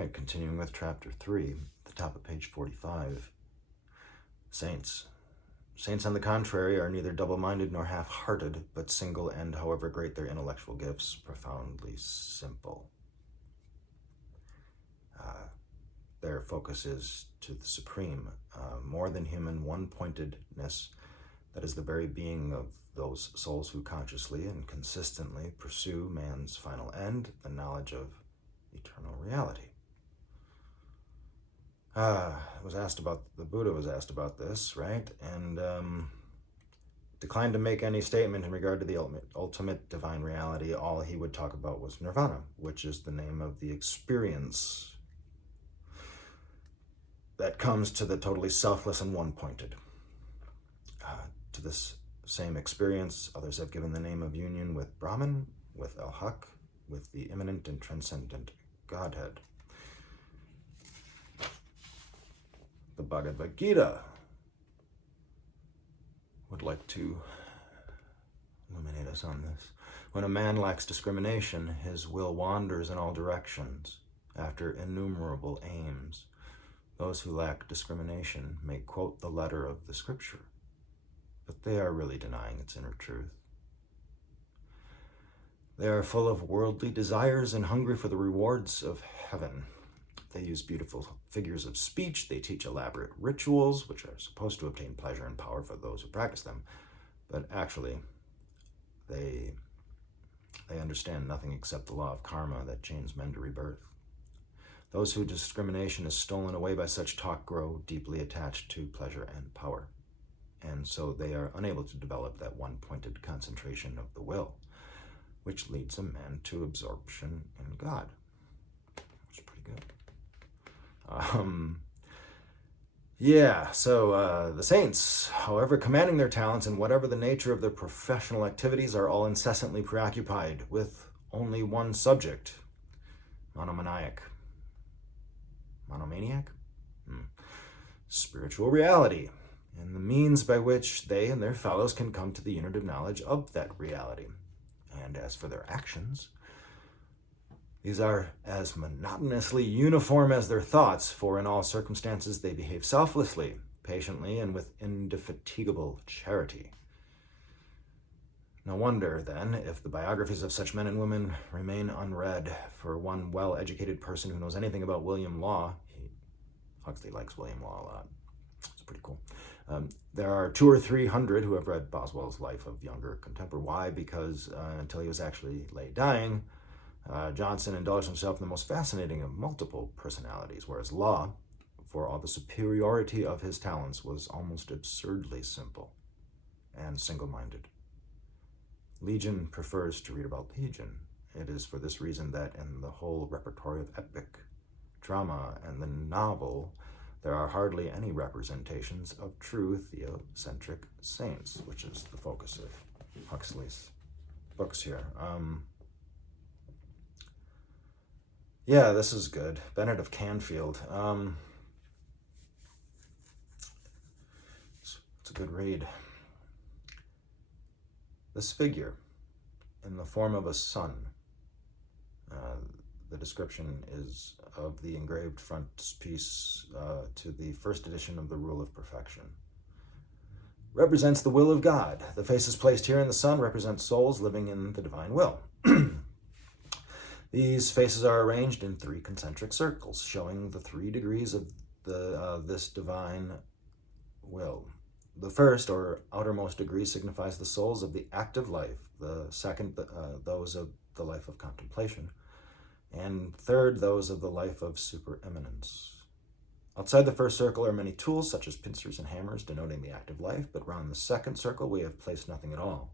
right, continuing with chapter 3, the top of page 45. Saints. Saints, on the contrary, are neither double-minded nor half-hearted, but single and, however great their intellectual gifts, profoundly simple. Their focus is to the supreme, more than human one-pointedness that is the very being of those souls who consciously and consistently pursue man's final end, the knowledge of eternal reality. The Buddha was asked about this, right? And declined to make any statement in regard to the ultimate divine reality. All he would talk about was nirvana, which is the name of the experience that comes to the totally selfless and one-pointed. To this same experience, others have given the name of union with Brahman, with El-Haq, with the immanent and transcendent Godhead. The Bhagavad Gita would like to illuminate us on this. When a man lacks discrimination, his will wanders in all directions after innumerable aims. Those who lack discrimination may quote the letter of the scripture, but they are really denying its inner truth. They are full of worldly desires and hungry for the rewards of heaven. They use beautiful figures of speech. They teach elaborate rituals, which are supposed to obtain pleasure and power for those who practice them. But actually, they understand nothing except the law of karma that chains men to rebirth. Those whose discrimination is stolen away by such talk grow deeply attached to pleasure and power. And so they are unable to develop that one-pointed concentration of the will, which leads a man to absorption in God. Which is pretty good. The saints, however, commanding their talents and whatever the nature of their professional activities, are all incessantly preoccupied with only one subject, monomaniac. Monomaniac? Spiritual reality, and the means by which they and their fellows can come to the unitive knowledge of that reality. And as for their actions, these are as monotonously uniform as their thoughts, for in all circumstances they behave selflessly, patiently, and with indefatigable charity. No wonder, then, if the biographies of such men and women remain unread. For one well-educated person who knows anything about William Law, Huxley likes William Law a lot. It's pretty cool. There are 200 or 300 who have read Boswell's Life of Younger Contemporary. Why? Because until he was actually lay dying, Johnson indulged himself in the most fascinating of multiple personalities, whereas Law, for all the superiority of his talents, was almost absurdly simple and single-minded. Legion prefers to read about Legion. It is for this reason that in the whole repertoire of epic, drama, and the novel, there are hardly any representations of true theocentric saints, which is the focus of Huxley's books here. This is good. Bennett of Canfield. It's a good read. This figure, in the form of a sun, the description is of the engraved frontispiece to the first edition of the Rule of Perfection, represents the will of God. The faces placed here in the sun represent souls living in the divine will. These faces are arranged in 3 concentric circles, showing the 3 degrees of this divine will. The first, or outermost degree, signifies the souls of the active life. The second, those of the life of contemplation. And third, those of the life of supereminence. Outside the first circle are many tools, such as pincers and hammers, denoting the active life, but round the second circle we have placed nothing at all.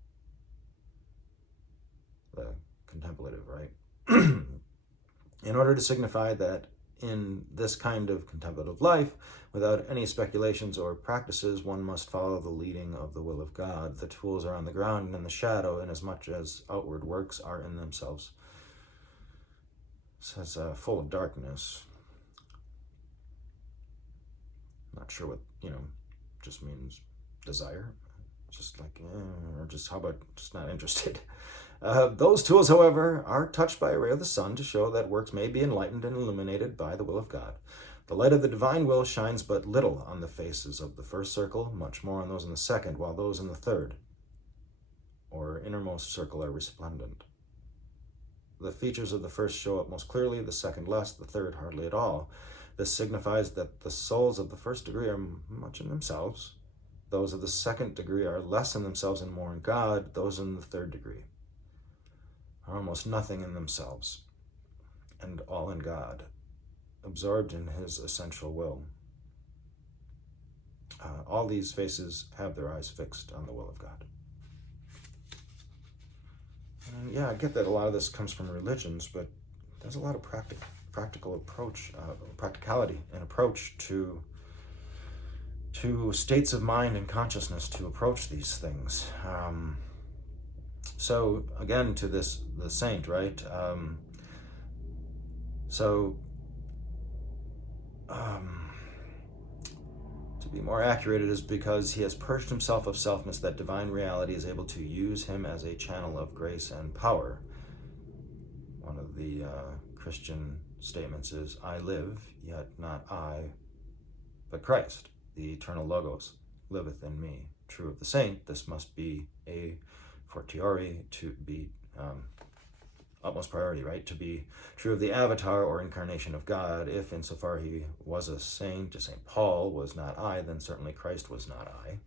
The contemplative, right? In order to signify that in this kind of contemplative life, without any speculations or practices, one must follow the leading of the will of God. The tools are on the ground and in the shadow, inasmuch as outward works are in themselves, says, full of darkness. Not sure what, just means desire. Just like, or just how about just not interested? Those tools, however, are touched by a ray of the sun to show that works may be enlightened and illuminated by the will of God. The light of the divine will shines but little on the faces of the first circle, much more on those in the second, while those in the third, or innermost circle, are resplendent. The features of the first show up most clearly, the second less, the third hardly at all. This signifies that the souls of the first degree are much in themselves. Those of the second degree are less in themselves and more in God. Those in the third degree are almost nothing in themselves and all in God, absorbed in his essential will. All these faces have their eyes fixed on the will of God. And yeah, I get that a lot of this comes from religions, but there's a lot of practical approach, practicality and approach to states of mind and consciousness to approach these things. So again, to the saint, right? To be more accurate, it is because he has purged himself of selfness that divine reality is able to use him as a channel of grace and power. One of the Christian statements is, I live, yet not I, but Christ, the eternal Logos, liveth in me. True of the saint, this must be a fortiori, to be utmost priority, right? To be true of the avatar or incarnation of God. If insofar he was a saint, as St. Paul was not I, then certainly Christ was not I.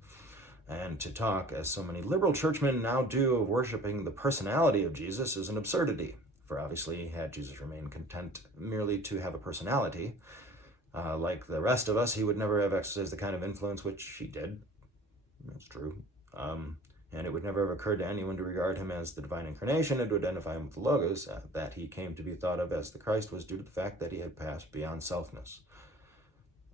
And to talk, as so many liberal churchmen now do, of worshiping the personality of Jesus is an absurdity. For obviously, had Jesus remained content merely to have a personality, like the rest of us, he would never have exercised the kind of influence which he did. That's true. And it would never have occurred to anyone to regard him as the divine incarnation and to identify him with the Logos. That he came to be thought of as the Christ was due to the fact that he had passed beyond selfness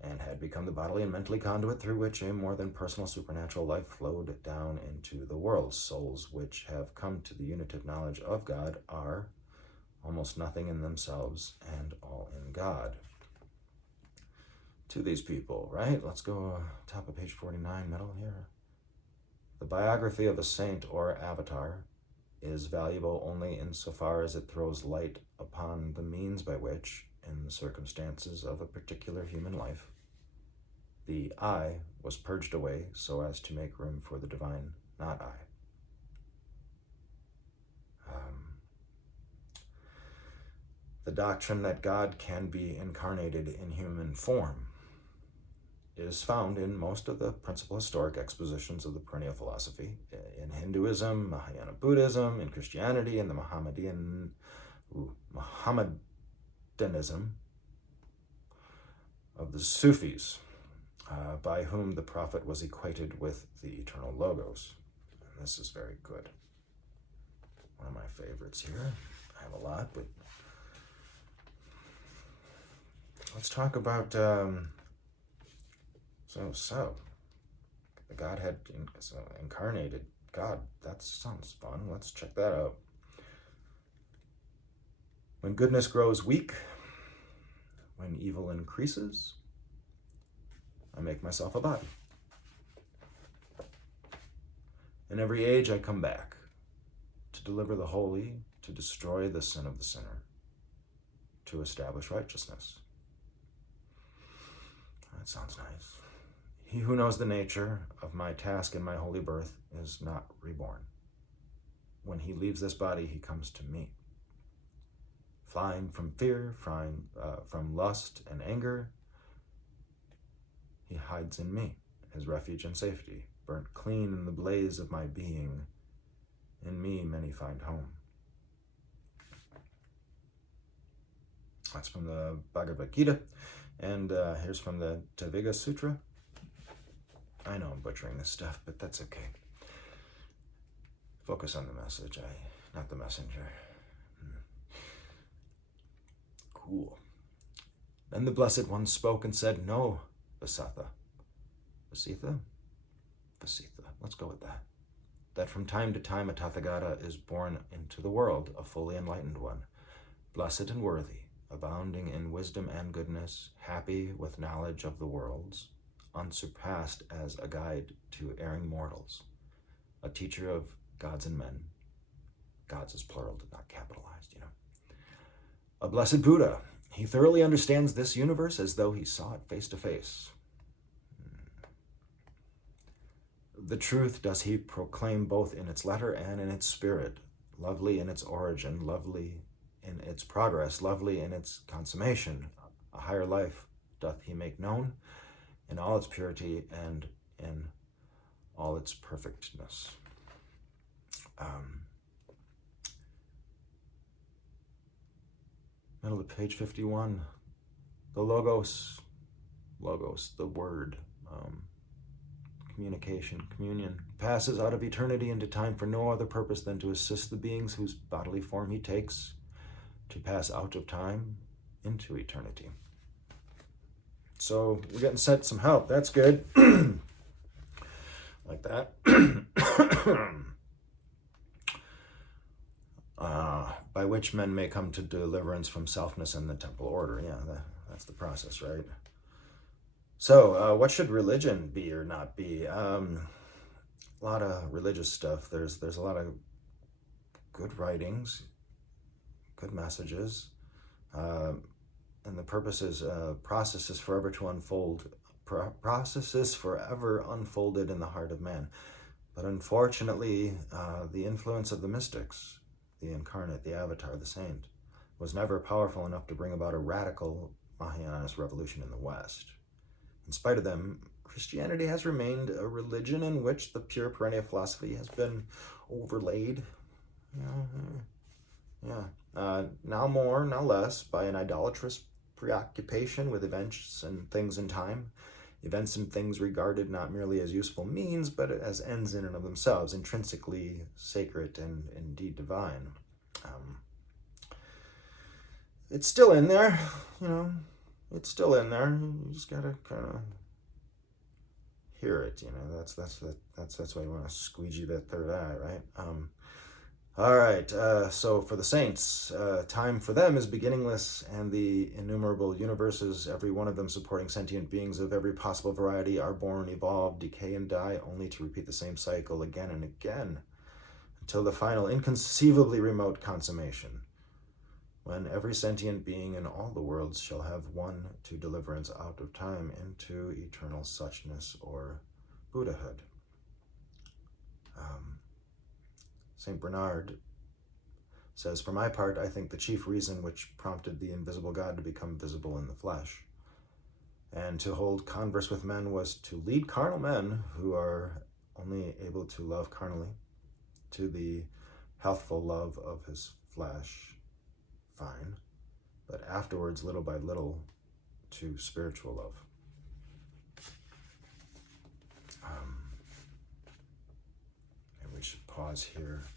and had become the bodily and mentally conduit through which a more than personal supernatural life flowed down into the world. Souls which have come to the unitive knowledge of God are almost nothing in themselves and all in God. To these people, right? Let's go top of page 49, middle here. The biography of a saint or avatar is valuable only insofar as it throws light upon the means by which, in the circumstances of a particular human life, the I was purged away so as to make room for the divine not I. The doctrine that God can be incarnated in human form is found in most of the principal historic expositions of the perennial philosophy, in Hinduism, Mahayana Buddhism, in Christianity, and the Mohammedanism of the Sufis, by whom the prophet was equated with the eternal Logos. And this is very good. One of my favorites here. I have a lot, but let's talk about the Godhead, incarnated God. That sounds fun. Let's check that out. When goodness grows weak, when evil increases, I make myself a body. In every age I come back to deliver the holy, to destroy the sin of the sinner, to establish righteousness. That sounds nice. He who knows the nature of my task and my holy birth is not reborn. When he leaves this body, he comes to me. Flying from fear, from lust and anger, he hides in me, his refuge and safety. Burnt clean in the blaze of my being, in me many find home. That's from the Bhagavad Gita. And here's from the Tavega Sutra. I know I'm butchering this stuff, but that's okay. Focus on the message, not the messenger. Cool. Then the Blessed One spoke and said, "No, Vasitha." Vasitha? Vasitha. Let's go with that. That from time to time a Tathagata is born into the world, a fully enlightened one, blessed and worthy, abounding in wisdom and goodness, happy with knowledge of the worlds, unsurpassed as a guide to erring mortals, a teacher of gods and men, Gods is plural, not capitalized, you know. A blessed Buddha. He thoroughly understands this universe as though he saw it face to face. The truth does he proclaim both in its letter and in its spirit, lovely in its origin, lovely in its progress, lovely in its consummation. A higher life doth he make known in all its purity and in all its perfectness. Middle of page 51. The logos, the word, communication, communion, passes out of eternity into time for no other purpose than to assist the beings whose bodily form he takes to pass out of time into eternity. So we're getting sent some help. That's good. Like that. By which men may come to deliverance from selfness and the temple order. Yeah, that's the process, right? So, what should religion be or not be? A lot of religious stuff. There's a lot of good writings, good messages, and the purpose is processes forever to unfold. Processes forever unfolded in the heart of man. But unfortunately, the influence of the mystics, the incarnate, the avatar, the saint, was never powerful enough to bring about a radical Mahayanist revolution in the West. In spite of them, Christianity has remained a religion in which the pure perennial philosophy has been overlaid, now more, now less, by an idolatrous preoccupation with events and things in time, events and things regarded not merely as useful means, but as ends in and of themselves, intrinsically sacred and indeed divine. It's still in there, it's still in there. You just gotta kind of hear it, that's why you want to squeegee that third eye, right? All right, so for the saints, time for them is beginningless, and the innumerable universes, every one of them supporting sentient beings of every possible variety, are born, evolve, decay, and die, only to repeat the same cycle again and again, until the final inconceivably remote consummation, when every sentient being in all the worlds shall have won to deliverance out of time into eternal suchness or Buddhahood. St. Bernard says, for my part, I think the chief reason which prompted the invisible God to become visible in the flesh and to hold converse with men was to lead carnal men, who are only able to love carnally, to the healthful love of his flesh, fine, but afterwards, little by little, to spiritual love. Maybe we should pause here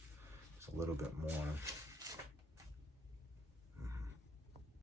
just a little bit more.